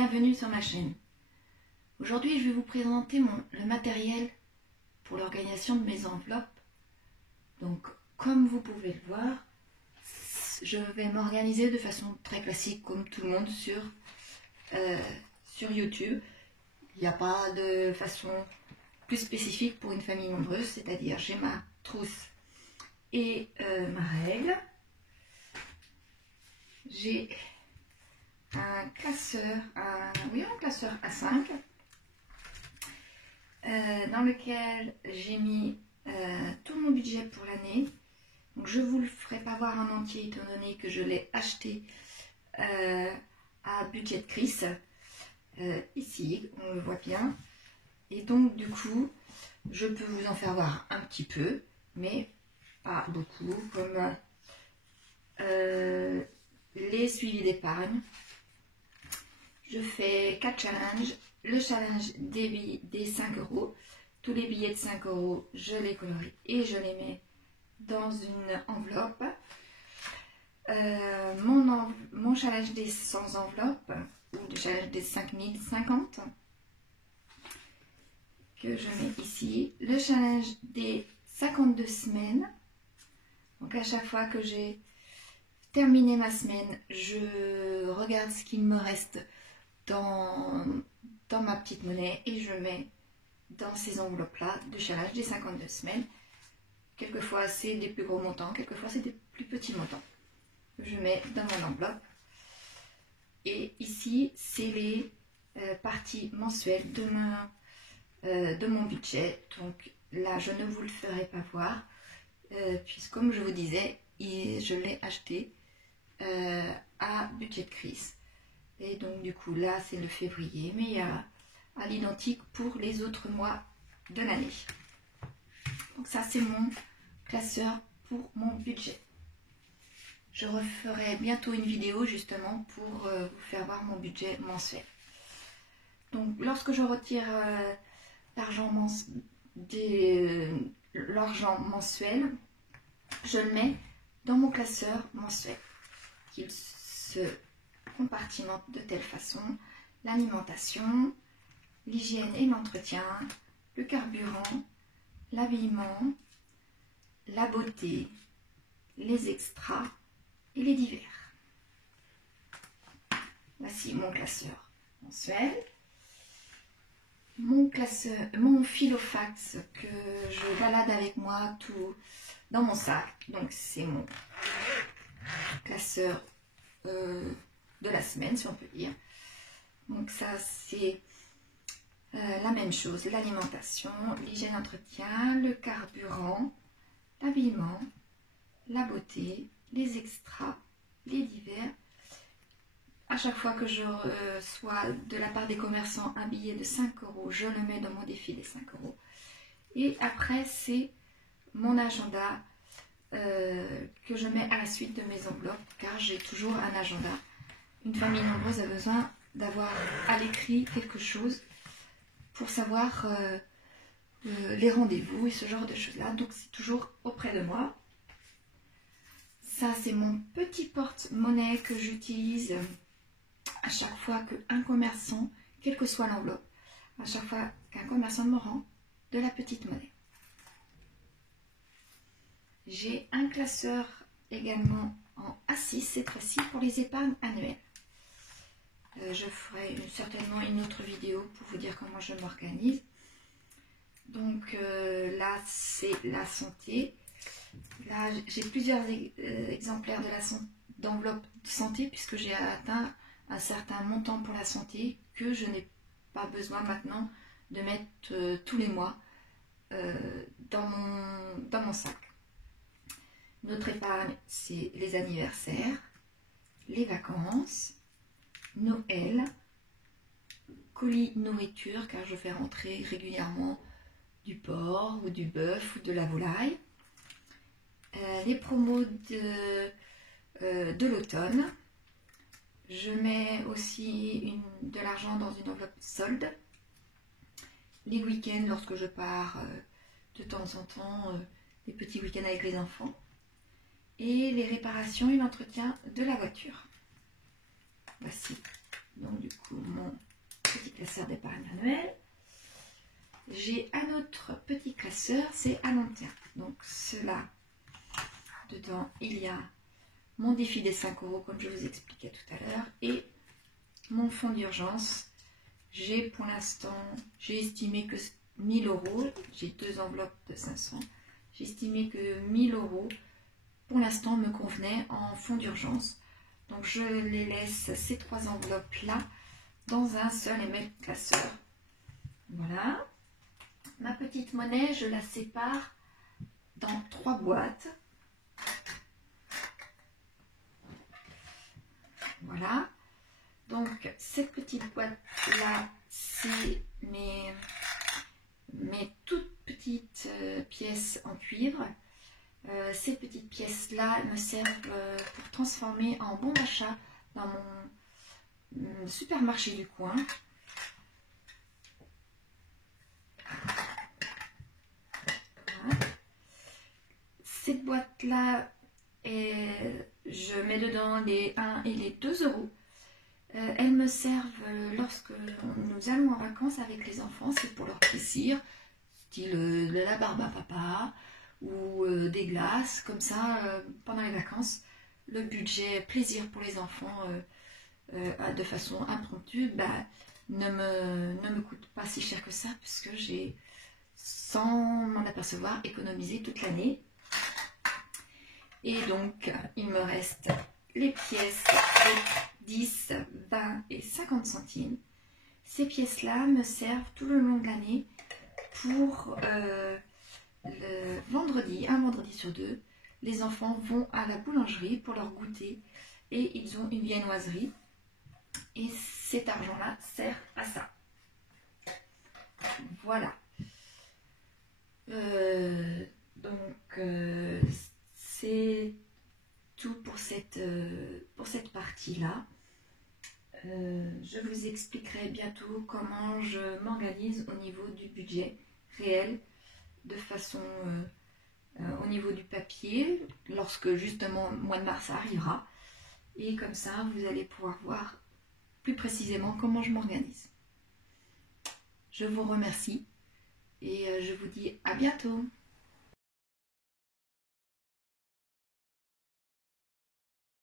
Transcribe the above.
bienvenue sur ma chaîne. Aujourd'hui, je vais vous présenter le matériel pour l'organisation de mes enveloppes. Donc, comme vous pouvez le voir, je vais m'organiser de façon très classique, comme tout le monde, sur YouTube. Il n'y a pas de façon plus spécifique pour une famille nombreuse, c'est-à-dire j'ai ma trousse et ma règle. J'ai un classeur, un classeur A5 dans lequel j'ai mis tout mon budget pour l'année. Donc je ne vous le ferai pas voir en entier étant donné que je l'ai acheté à budget Chris. Ici, on le voit bien. Et donc du coup, je peux vous en faire voir un petit peu, mais pas beaucoup, comme les suivis d'épargne. Je fais 4 challenges. Le challenge des 5 €. Tous les billets de 5 €, je les colorie et je les mets dans une enveloppe. Mon challenge des 100 enveloppes, ou le challenge des 5050, que je mets ici. Le challenge des 52 semaines. Donc à chaque fois que j'ai terminé ma semaine, je regarde ce qu'il me reste dans ma petite monnaie et je mets dans ces enveloppes-là de challenge des 52 semaines. Quelquefois c'est des plus gros montants, quelquefois c'est des plus petits montants. Je mets dans mon enveloppe. Et ici, c'est les parties mensuelles de mon budget. Donc là, je ne vous le ferai pas voir, puisque comme je vous disais, je l'ai acheté à budget Chris. Et donc du coup, là, c'est le février, mais il y a à l'identique pour les autres mois de l'année. Donc ça, c'est mon classeur pour mon budget. Je referai bientôt une vidéo justement pour vous faire voir mon budget mensuel. Donc lorsque je retire l'argent mensuel, je le mets dans mon classeur mensuel, qu'il se compartimente de telle façon: l'alimentation, l'hygiène et l'entretien, le carburant, l'habillement, la beauté, les extras et les divers. Voici mon classeur mensuel. Mon filofax que je balade avec moi tout dans mon sac. Donc c'est mon classeur de la semaine, si on peut dire. Donc ça, c'est la même chose: l'alimentation, l'hygiène, entretien, le carburant, l'habillement, la beauté, les extras, les divers. À chaque fois que je reçois de la part des commerçants un billet de 5 €, je le mets dans mon défi des 5 €. Et après, c'est mon agenda que je mets à la suite de mes enveloppes, car j'ai toujours un agenda. Une famille nombreuse a besoin d'avoir à l'écrit quelque chose pour savoir les rendez-vous et ce genre de choses-là. Donc c'est toujours auprès de moi. Ça, c'est mon petit porte-monnaie que j'utilise à chaque fois qu'un commerçant, quelle que soit l'enveloppe, à chaque fois qu'un commerçant me rend de la petite monnaie. J'ai un classeur également en A6, cette fois-ci pour les épargnes annuelles. Je ferai certainement une autre vidéo pour vous dire comment je m'organise. Donc là, c'est la santé. Là, j'ai plusieurs exemplaires d'enveloppe de santé, puisque j'ai atteint un certain montant pour la santé que je n'ai pas besoin maintenant de mettre tous les mois dans mon sac. Notre épargne, c'est les anniversaires, les vacances, Noël, colis nourriture, car je fais rentrer régulièrement du porc ou du bœuf ou de la volaille, les promos de l'automne. Je mets aussi de l'argent dans une enveloppe solde. Les week-ends, lorsque je pars de temps en temps, les petits week-ends avec les enfants. Et les réparations et l'entretien de la voiture. Voici donc du coup mon classeur d'épargne annuelle. J'ai un autre petit classeur, c'est à long terme. Donc cela, dedans, il y a mon défi des 5 € comme je vous expliquais tout à l'heure et mon fonds d'urgence. J'ai pour l'instant, j'ai estimé que 1000 €, j'ai 2 enveloppes de 500. J'ai estimé que 1000 € pour l'instant me convenait en fonds d'urgence. Donc je les laisse, ces 3 enveloppes là, dans un seul et même classeur. Voilà. Ma petite monnaie, je la sépare dans 3 boîtes. Voilà. Donc cette petite boîte là, c'est mes toutes petites pièces en cuivre. Ces petites pièces là me servent pour transformer en bon d'achat dans mon supermarché du coin. Voilà. Cette boîte là, je mets dedans les 1 et les 2 €. Elles me servent lorsque nous allons en vacances avec les enfants, c'est pour leur plaisir, style de la barbe à papa ou des glaces, comme ça, pendant les vacances, le budget plaisir pour les enfants de façon impromptue ne me coûte pas si cher que ça, puisque j'ai, sans m'en apercevoir, économisé toute l'année. Et donc, il me reste les pièces de 10, 20 et 50 centimes. Ces pièces-là me servent tout le long de l'année pour le vendredi, un vendredi sur 2. Les enfants vont à la boulangerie pour leur goûter et ils ont une viennoiserie. Et cet argent-là sert à ça. Voilà. C'est tout pour cette partie-là. Je vous expliquerai bientôt comment je m'organise au niveau du budget réel, de façon au niveau du papier, lorsque justement le mois de mars arrivera. Et comme ça, vous allez pouvoir voir plus précisément comment je m'organise. Je vous remercie et je vous dis à bientôt.